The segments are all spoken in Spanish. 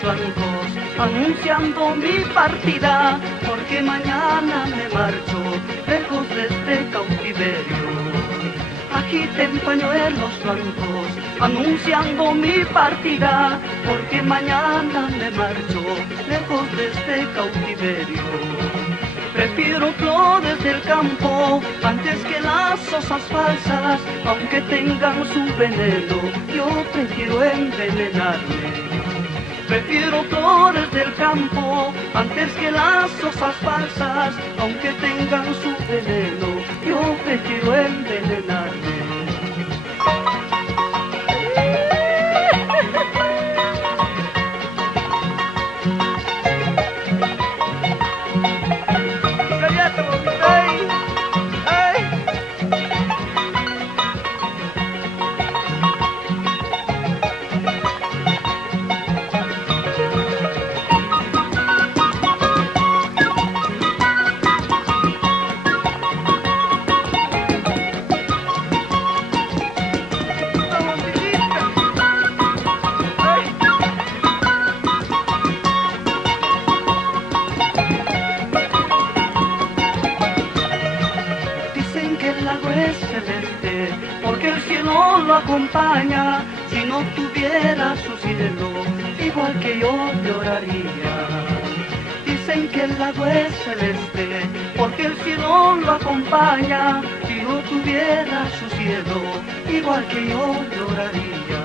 flancos, anunciando mi partida, porque mañana me marcho lejos de este cautiverio. Agiten pañuelos blancos, anunciando mi partida, porque mañana me marcho lejos de este cautiverio. Prefiero flores del campo antes que las rosas falsas, aunque tengan su veneno, yo prefiero envenenarme. Prefiero flores del campo antes que las rosas falsas, aunque tengan su veneno, yo prefiero envenenarme. Celeste, porque el cielo lo acompaña. Si no tuviera su cielo, igual que yo lloraría. Dicen que el lago es celeste, porque el cielo lo acompaña. Si no tuviera su cielo, igual que yo lloraría.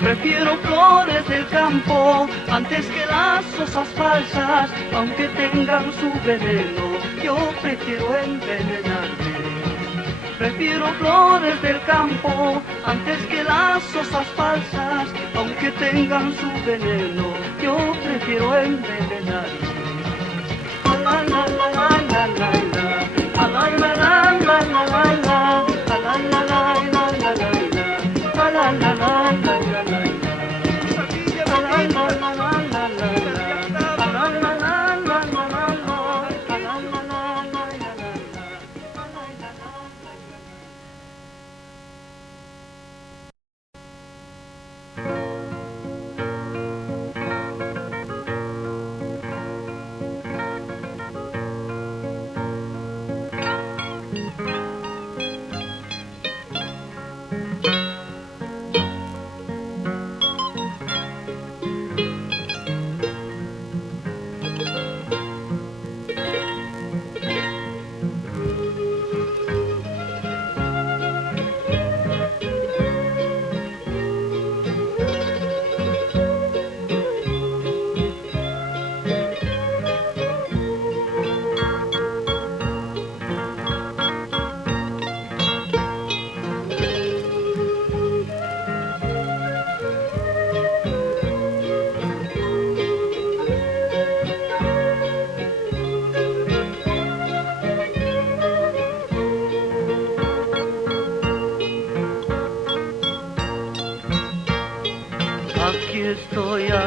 Prefiero flores del campo antes que las rosas falsas, aunque tengan su veneno, yo prefiero envenenarme. Prefiero flores del campo antes que las rosas falsas, aunque tengan su veneno, yo prefiero envenenarme. La la la la la la la, la la la la la la la, la la la la la la la, la la la la.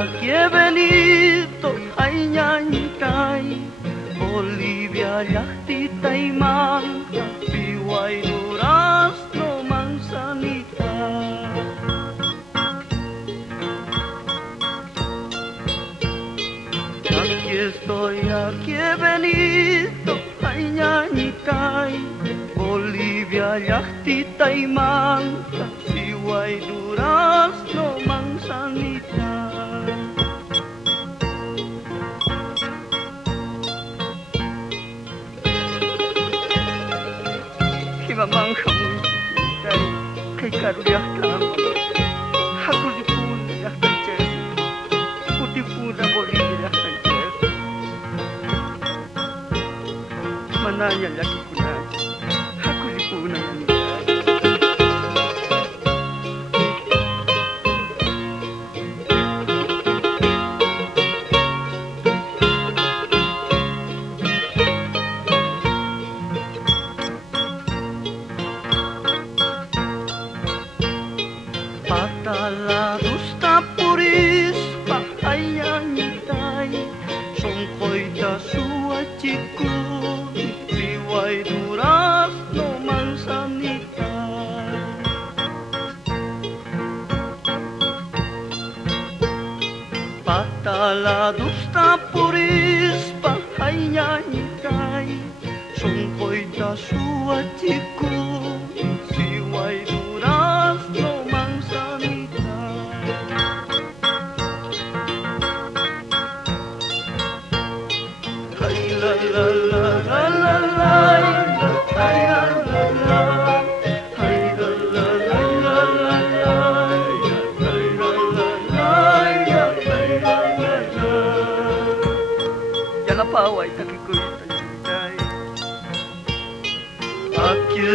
Aquí he venido, ay ñañicay, Bolivia, llactita y manta, Pihuay, durazno, manzanita. Aquí he venido, ay ñañicay, Bolivia, llactita y manta, Pihuay, durazno, manzanita. Mamang kamu kay karuliak lang hakulipun yak tancel putipun na Bolivia yak tancel mananya laki kuna hakulipun na yan. Patalados tapuris pahayanitay, songkoy da suachikun, liway Taladusta purispa haynyanitay Sungkoy ta suwatiku Siway durazno mangsamita Hay la la la la la la Hay la la la Hay la la la la la Hay la la la Yanapaway takikoy talinday Akil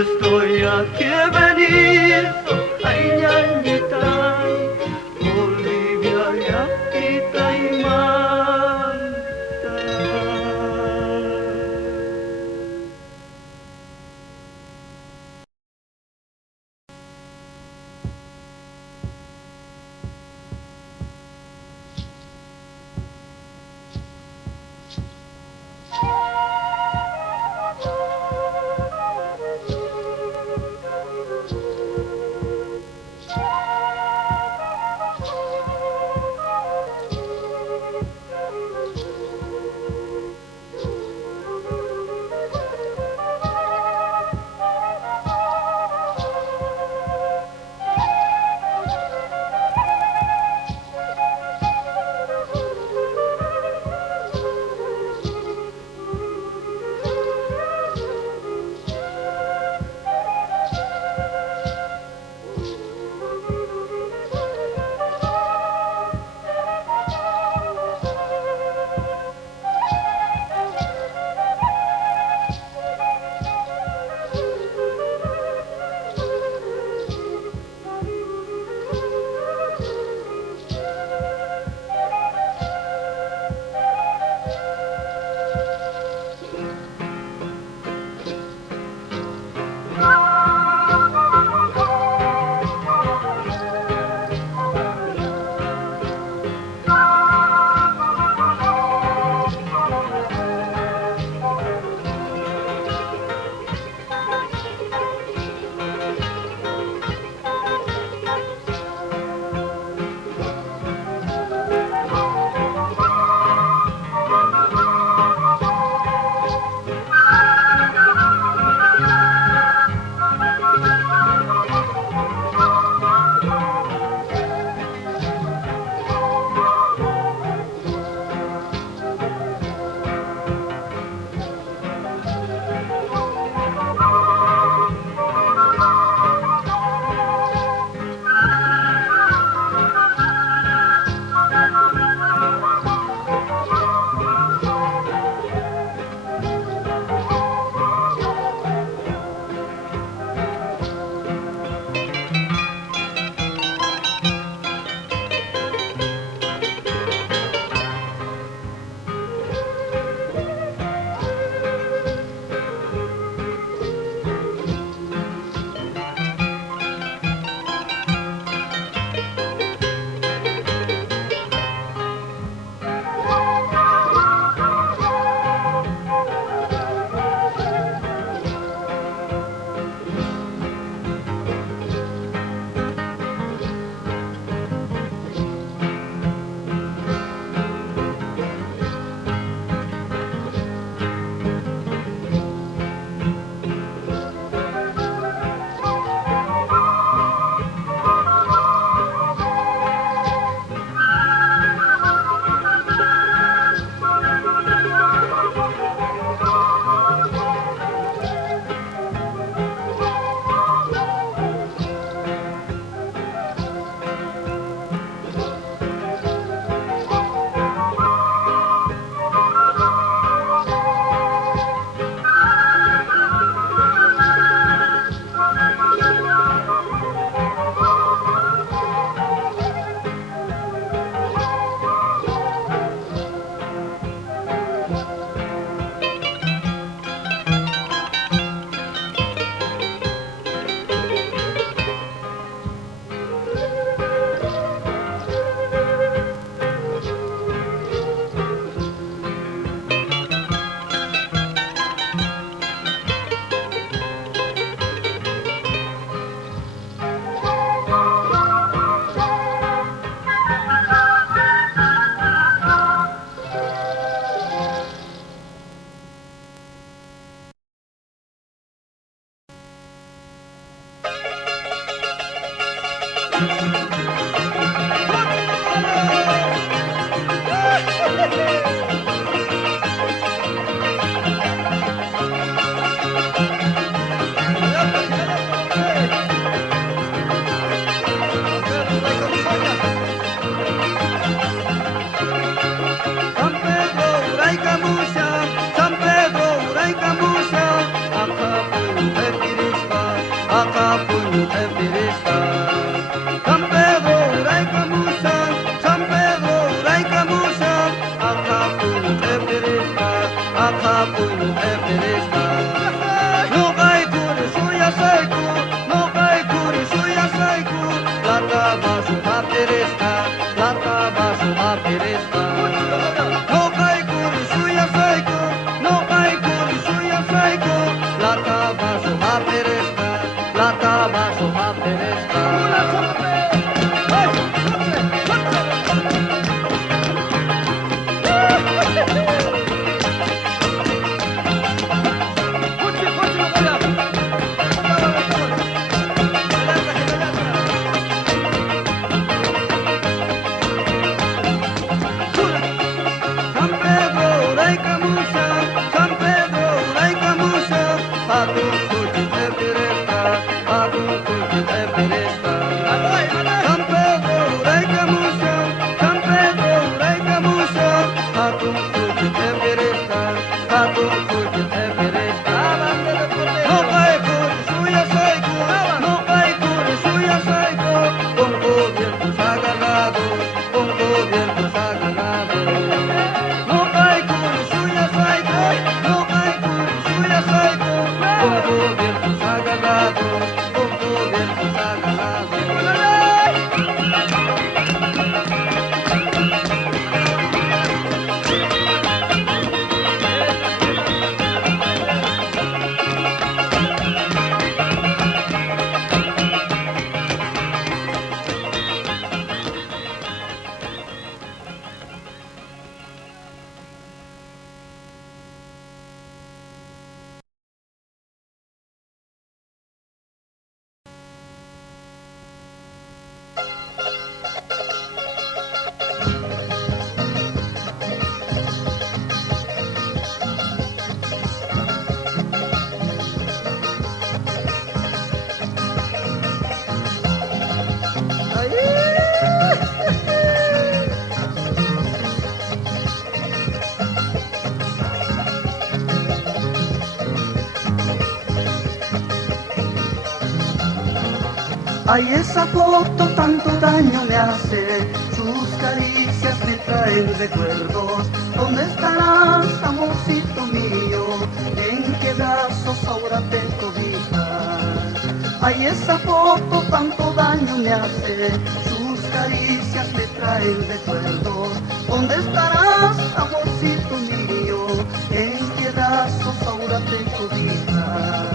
Ay, esa foto tanto daño me hace, sus caricias me traen recuerdos. ¿Dónde estarás, amorcito mío? ¿En qué brazos ahora te cobijas? Ay, esa foto tanto daño me hace, sus caricias me traen recuerdos. ¿Dónde estarás, amorcito mío? ¿En qué brazos ahora te cobijas?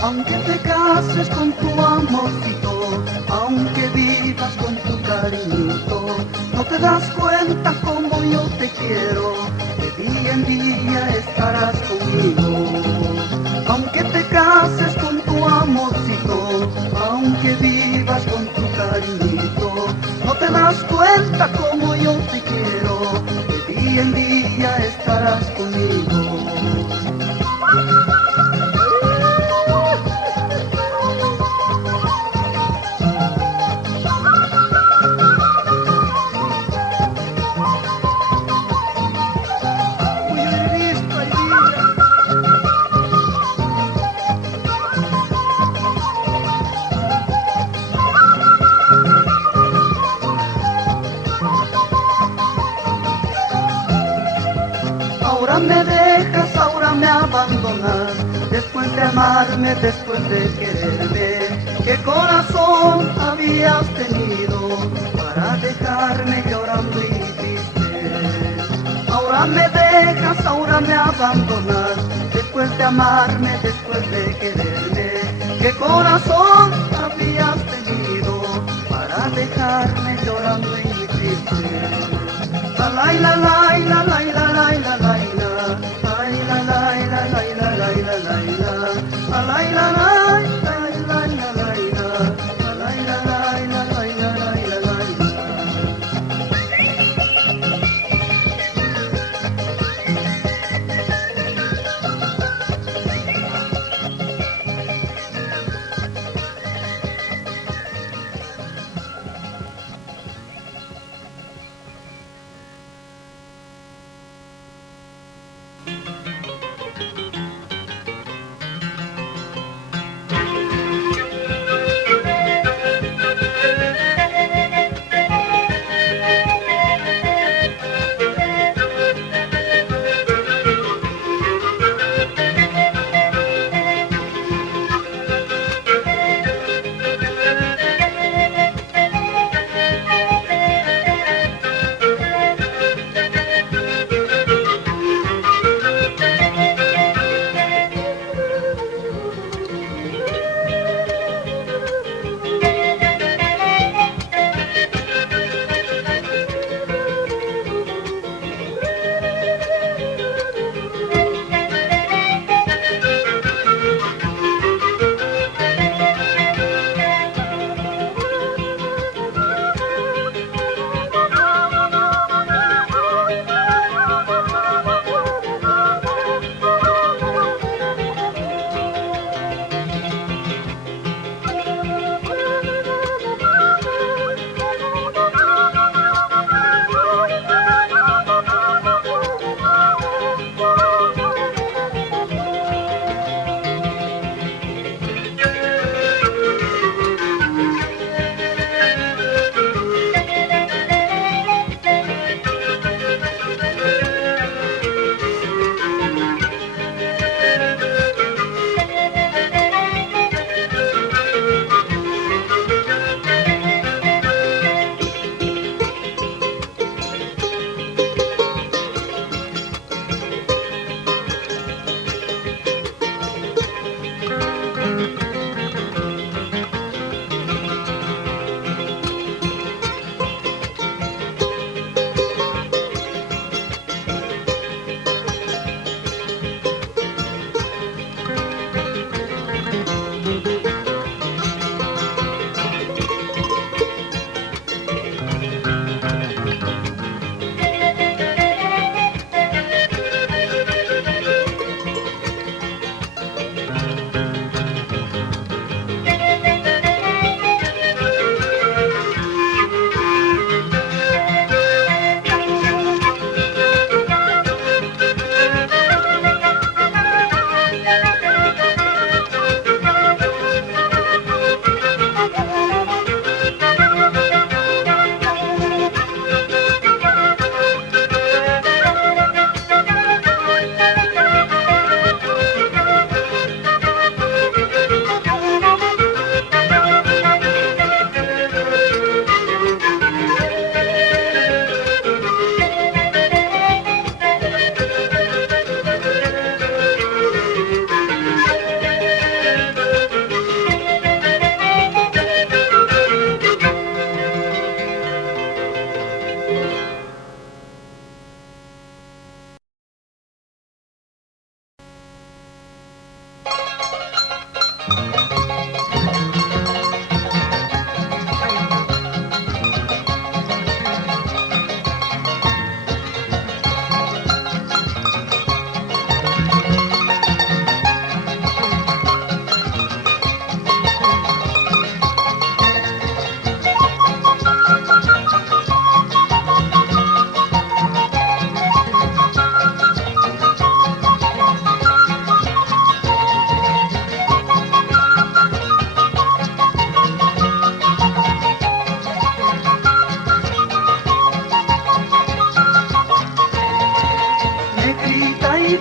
Aunque te cases con tu amorcito, aunque vivas con tu cariñito, no te das cuenta como yo te quiero, de día en día estarás conmigo. Aunque te cases con tu amorcito, aunque vivas con tu cariñito, no te das cuenta como yo te quiero, de día en día estarás conmigo. Ahora me dejas, ahora me abandonas, después de amarme, después de quererme. ¿Qué corazón habías tenido para dejarme llorando déjame abandonar, después de amarme, después de quererme. ¿Qué corazón habías tenido para dejarme llorando en mi triste? La la la la la la la la la la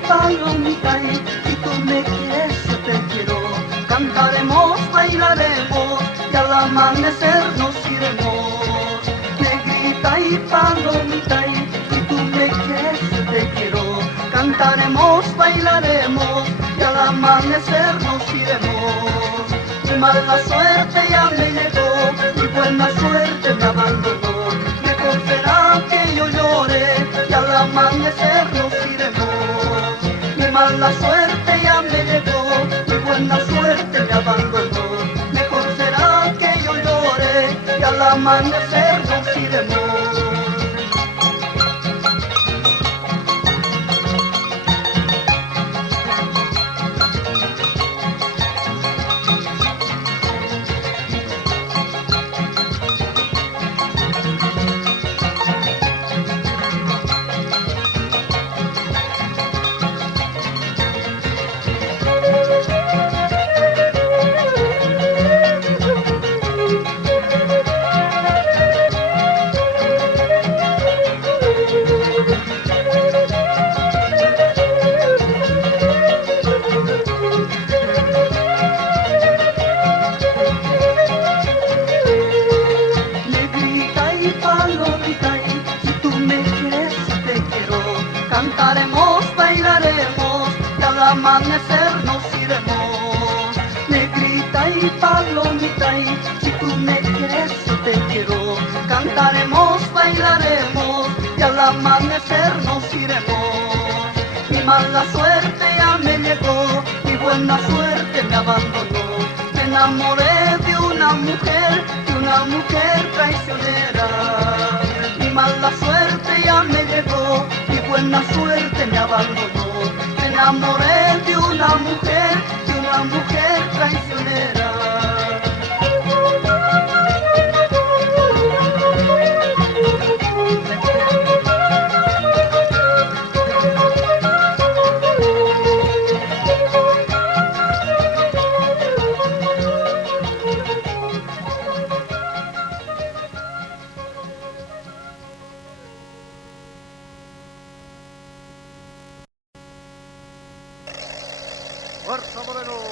palomita, y si tú me quieres yo te quiero. Cantaremos, bailaremos y al amanecer nos iremos. Negrita y palomita, y si tú me quieres yo te quiero. Cantaremos, bailaremos y al amanecer nos iremos. Mi mala suerte ya me llegó, mi buena suerte me abandonó. Mejor será que yo llore y al amanecer nos iremos. Mi mala suerte ya me llegó, mi buena suerte me abandonó. Mejor será que yo llore y al amanecer nos iremos. Cantaremos, bailaremos y al amanecer nos iremos. Negrita y palomita y si tú me quieres yo te quiero. Cantaremos, bailaremos y al amanecer nos iremos. Mi mala suerte ya me llegó, mi buena suerte me abandonó. Me enamoré de una mujer traicionera. Mi mala suerte ya me llegó, mi buena suerte me abandonó. Me enamoré de una mujer traicionera. Fuerza, Moreno.